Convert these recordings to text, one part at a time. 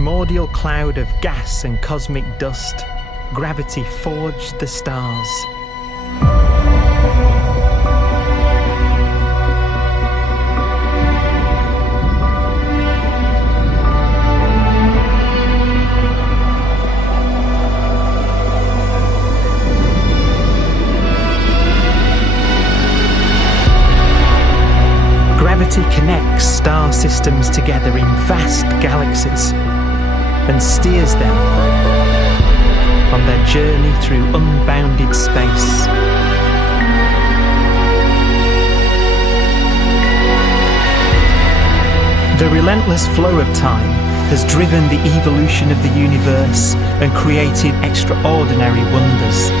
primordial cloud of gas and cosmic dust, gravity forged the stars. Gravity connects star systems together in vast galaxies and steers them on their journey through unbounded space. The relentless flow of time has driven the evolution of the universe and created extraordinary wonders.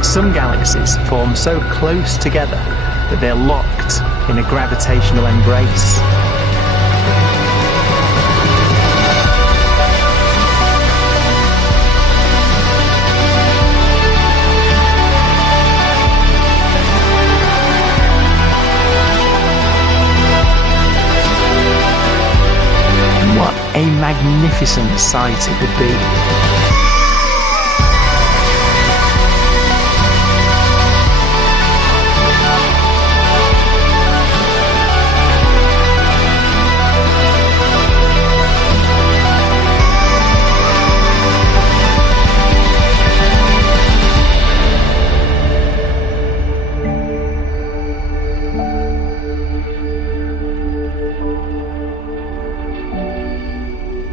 Some galaxies form so close together that they're locked in a gravitational embrace. What a magnificent sight it would be.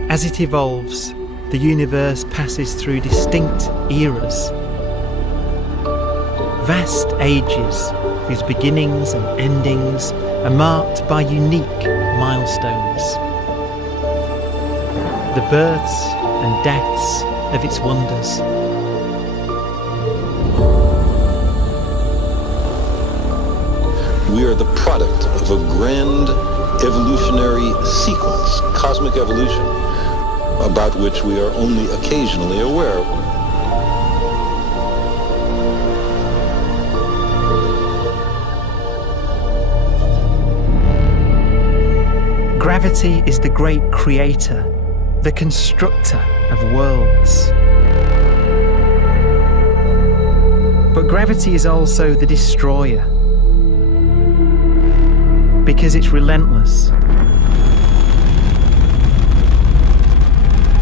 As it evolves, the universe passes through distinct eras. Vast ages whose beginnings and endings are marked by unique milestones. The births and deaths of its wonders. We are the product of a grand evolutionary sequence, cosmic evolution, about which we are only occasionally aware. Gravity is the great creator, the constructor of worlds. But gravity is also the destroyer, because it's relentless.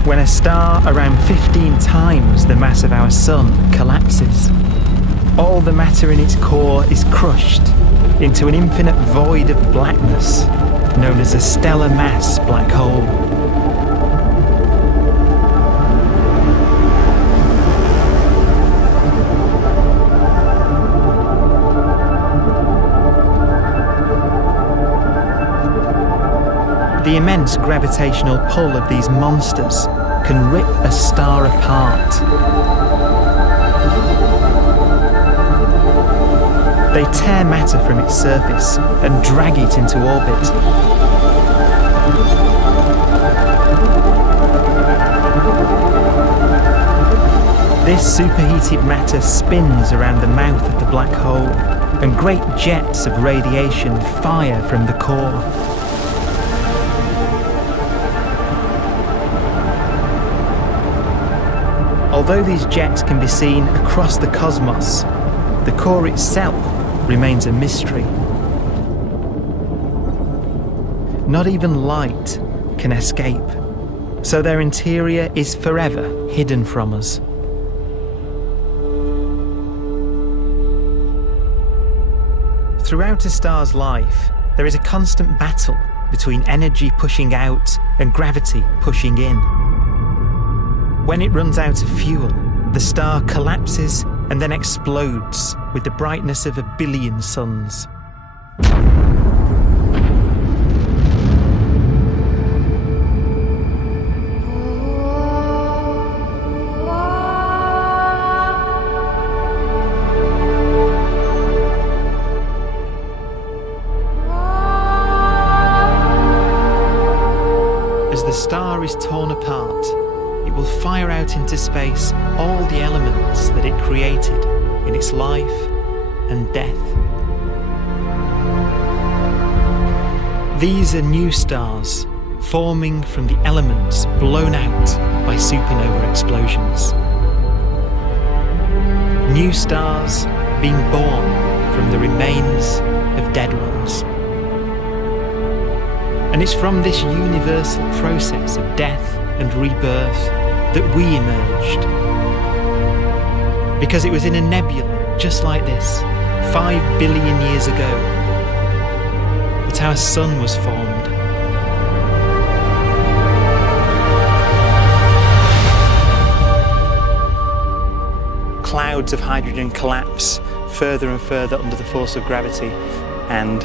When a star around 15 times the mass of our Sun collapses, all the matter in its core is crushed into an infinite void of blackness known as a stellar mass black hole. The immense gravitational pull of these monsters can rip a star apart. They tear matter from its surface and drag it into orbit. This superheated matter spins around the mouth of the black hole, and great jets of radiation fire from the core. Although these jets can be seen across the cosmos, the core itself remains a mystery. Not even light can escape, so their interior is forever hidden from us. Throughout a star's life, there is a constant battle between energy pushing out and gravity pushing in. When it runs out of fuel, the star collapses and then explodes with the brightness of 1 billion suns. As the star is torn apart, it will fire out out into space all the elements that it created in its life and death. These are new stars forming from the elements blown out by supernova explosions. New stars being born from the remains of dead ones. And it's from this universal process of death and rebirth that we emerged. Because it was in a nebula just like this, 5 billion years ago, that our sun was formed. Clouds of hydrogen collapse further and further under the force of gravity, and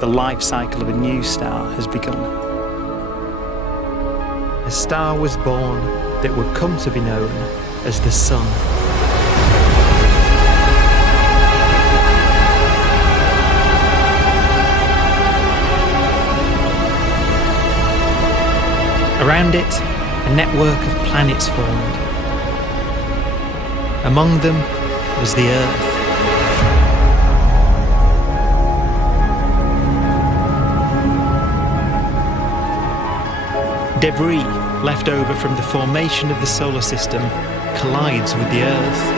the life cycle of a new star has begun. A star was born that would come to be known as the Sun. Around it, a network of planets formed. Among them was the Earth. Debris left over from the formation of the solar system collides with the Earth.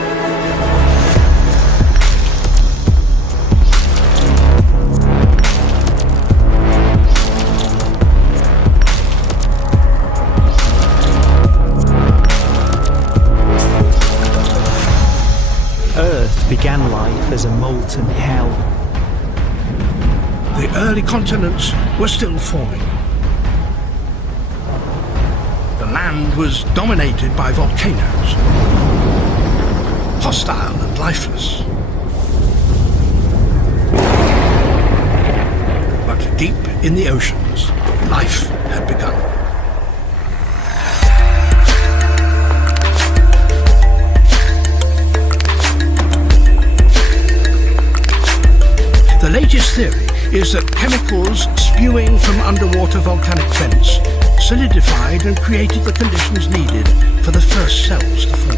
Earth began life as a molten hell. The early continents were still forming. The land was dominated by volcanoes, hostile and lifeless. But deep in the oceans, life had begun. The latest theory is that chemicals spewing from underwater volcanic vents solidified and created the conditions needed for the first cells to form.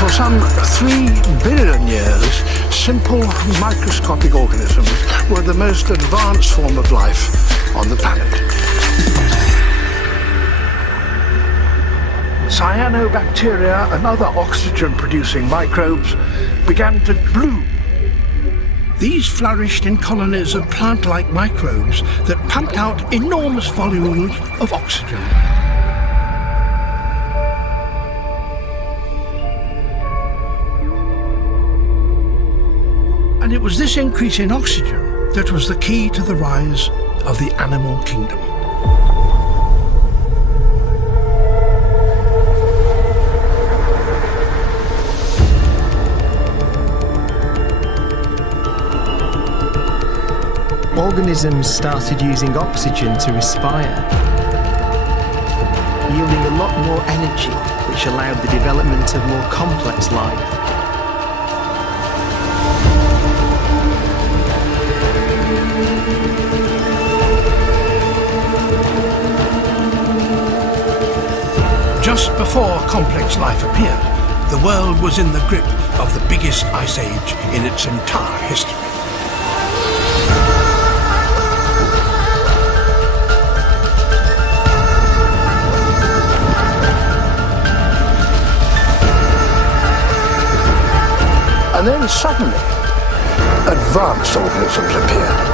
For some 3 billion years, simple microscopic organisms were the most advanced form of life on the planet. Cyanobacteria and other oxygen-producing microbes began to bloom. These flourished in colonies of plant-like microbes that pumped out enormous volumes of oxygen. And it was this increase in oxygen that was the key to the rise of the animal kingdom. Organisms started using oxygen to respire, yielding a lot more energy, which allowed the development of more complex life. Just before complex life appeared, the world was in the grip of the biggest ice age in its entire history. And then suddenly, advanced organisms appeared.